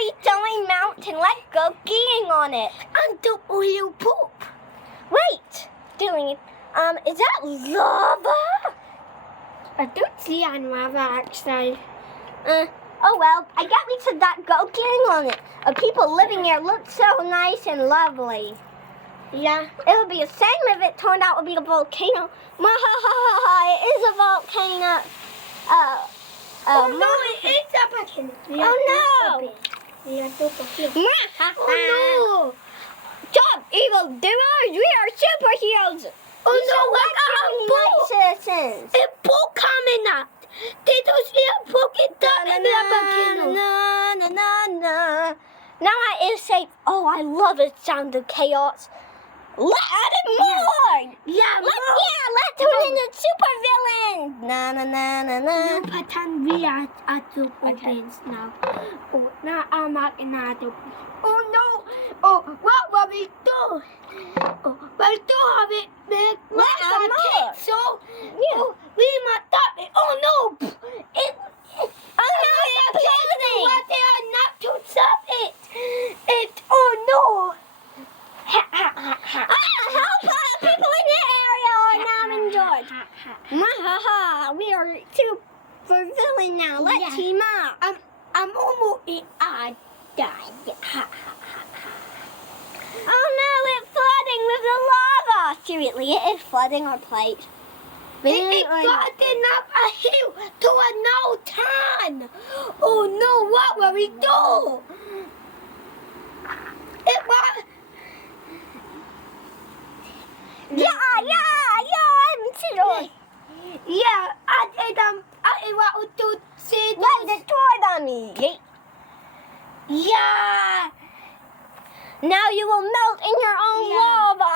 really giant mountain. Let's go skiing on it. And the oil poop. Wait, Dylan, is that lava? I don't see any lava actually. Oh well, I guess we should not go skiing on it. People living here look so nice and lovely. Yeah. It would be a shame if it turned out to be a volcano. It is a volcano. No, it is a volcano. Oh no! Oh no! Stop, evil doers! We are superheroes! Oh no, what a citizens! a boat coming up! They don't see a boat get down in the volcano. Now I is safe. Oh, I love the sound of chaos. Let's add it more! Let's turn into super villains! You pretend we are super villains now. Oh, now I'm not another. Oh no! Oh, what will we do? Oh, we do have it big. Let's add more. So, we must stop it. Oh no! It. Oh no, it's exploding! What they are not to stop it. It. Oh no! Help! People in the area are now enjoyed. We are super villain now. Let's team up. I'm almost died. Oh no, it's flooding with the lava. Seriously, it is flooding our plate. It's flooding up a hill to a no turn. Oh no, what will we do? It was. I'm serious. Yeah, I want to see Let's destroy them. Yeah. Now you will melt in your own lava.